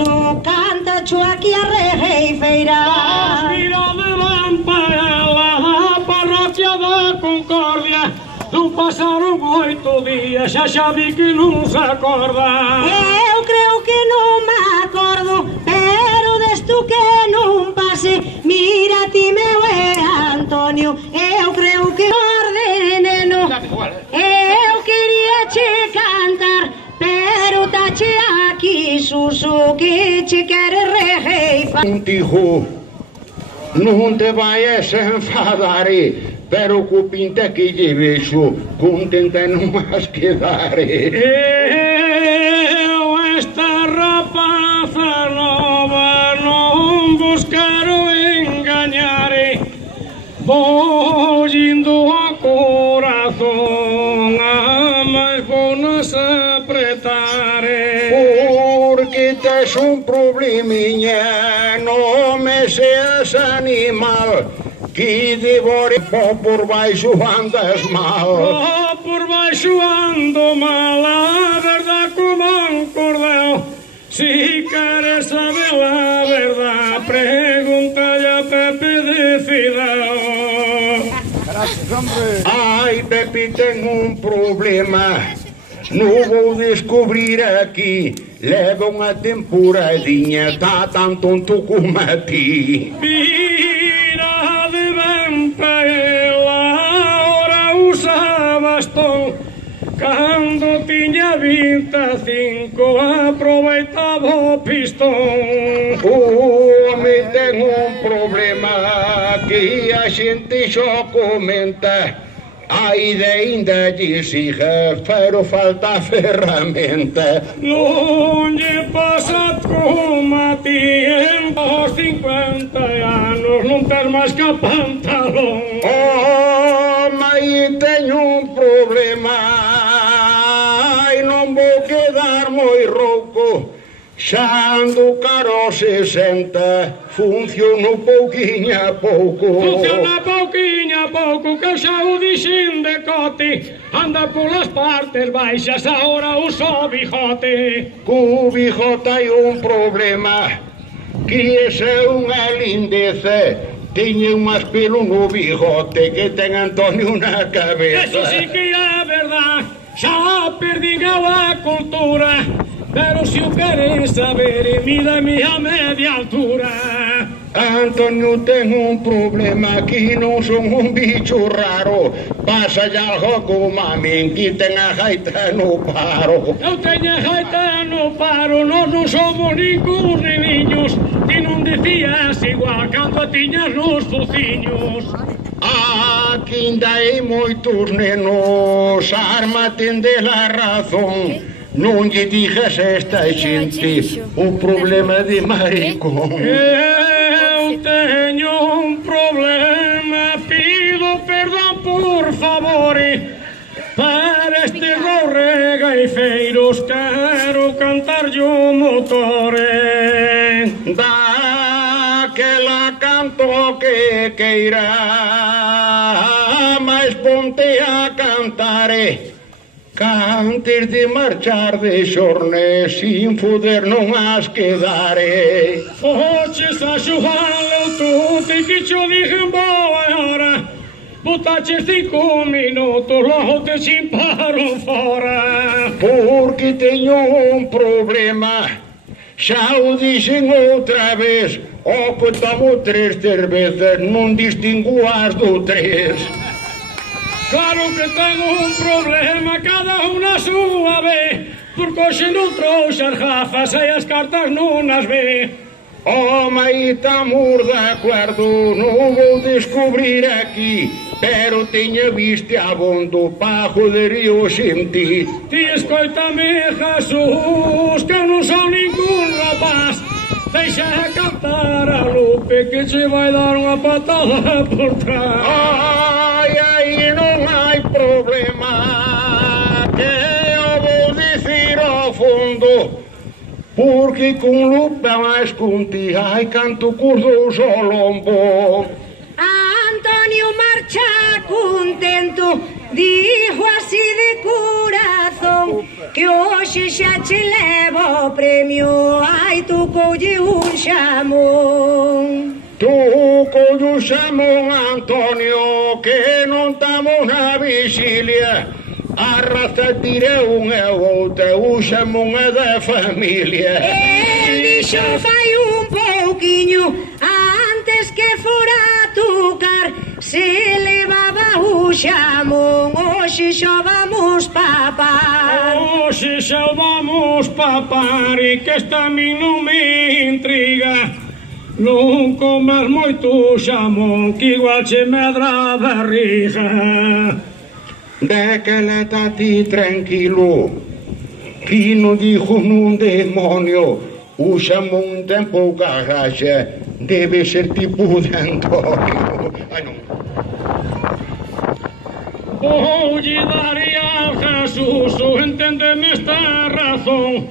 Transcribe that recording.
Suso canta chuaki a rejeifeira. Mira de Lampara, a parroquia da Concórdia. Non pasaron 8 días, xa vi que non se acorda. Eu creo que non me acordo, pero desto que non pase. Mira ti meu Antonio, eu creo que orde neno. Eu quería che cantar, pero tache aquí Suso que che quere rejeifar. Hijo, non te vayas a enfadar, pero cu pinta que lleve xo, contenta non vas quedar. Eu esta rapaza nova non vos quero engañar. Vou indo a corazón, a máis bonas apretar. Porque tes un problemiña, non me seas animal, que devore por baixo andas mal. Por baixo ando mal, a verdad como un cordel. Si queres saber la verdad, pregúntale a Pepe de Cidao. Ai, Pepe, tengo un problema. Non vou descubrir aquí. Leva unha temporadinha, tá tan tonto como a ti. Mira de ben pa ela, ahora usa bastón. Cando tiña 25, aproveitaba o pistón. Home, tengo un problema que a xente xo comenta. A ideia ainda lle siga, pero falta a ferramenta. Non lle pasa como a ti, en os 50 anos non ter máis que pantalón. Oh, mai teño un problema, ai, non vou quedar moi rouco. Xa ando caro 60, funciono pouquiño a pouco. Funciona pouquiño a pouco, que xa o dixen de cote. Anda polas partes baixas, agora uso bijote. Co bijote hai un problema, que é unha lindeza. Teñe un máis pelo no bigote que ten Antonio na cabeza. Eso sí que é verdad, xa perdín a cultura. Pero si o queres saber, mídame a media altura. Antonio, ten un problema, que non son un bicho raro. Pasa algo como a min, que ten a gaita no paro. Eu teño a gaita no paro, nós non somos ningún niños. Ti non decías igual cando tiñas nos fociños. Aquí ainda hai moitos nenos, arma tende la razón. Non lle digas a esta xente o problema de maricón. Eu teño un problema, pido perdón por favor. Para este regaifeiros quero cantar yo motore. Daquela canto que queira, mais ponte a cantar. Antes de marchar de xorne, sin foder non has quedare. Oches a xugar eu tuti que xo dixen boa hora. Botaches 5 minutos, logo te chimparon fora. Porque teño un problema, xa o dixen outra vez. O que tomo 3 cervezas, non distingo as do 3. Claro que tengo un problema, cada unha súa vez, porque hoxe non trouxe as gafas e as cartas non as ve. Oh, mai estamos de acordo, non vou descubrir aquí, pero teña viste abondo pa joder eu senti. Ti escoitame, Jesús, que eu non son ningún rapaz. Deixa cantar a Lupe que che vai dar unha patada por trás. Ai, ai, non hai problema, que eu vou dicir ao fondo, porque con Lupe máis conti, ai, canto cos dous ao lombo. Antonio marcha contento, dijo así de corazón. que hoxe xa che levo o premio. Ai, tu coulle un xamón. Tu collo xamón, Antonio, que non estamos na vixilia. A raza tiré un e outra, o xamón é da familia. El dixo fai un pouquiño antes que fora a tocar, se levaba o xamón, hoxe xa vamos papar. Hoxe xa vamos papar e que esta a min non me intriga. Non comas moito xamón que igual che medra a barriga. Décalete a ti tranquilo, que non dixo nun demonio. O xamón ten pouca graxa, debe ser tipo de Antonio. Ai, non. Voulle dar a Jesús, entendeme esta razón.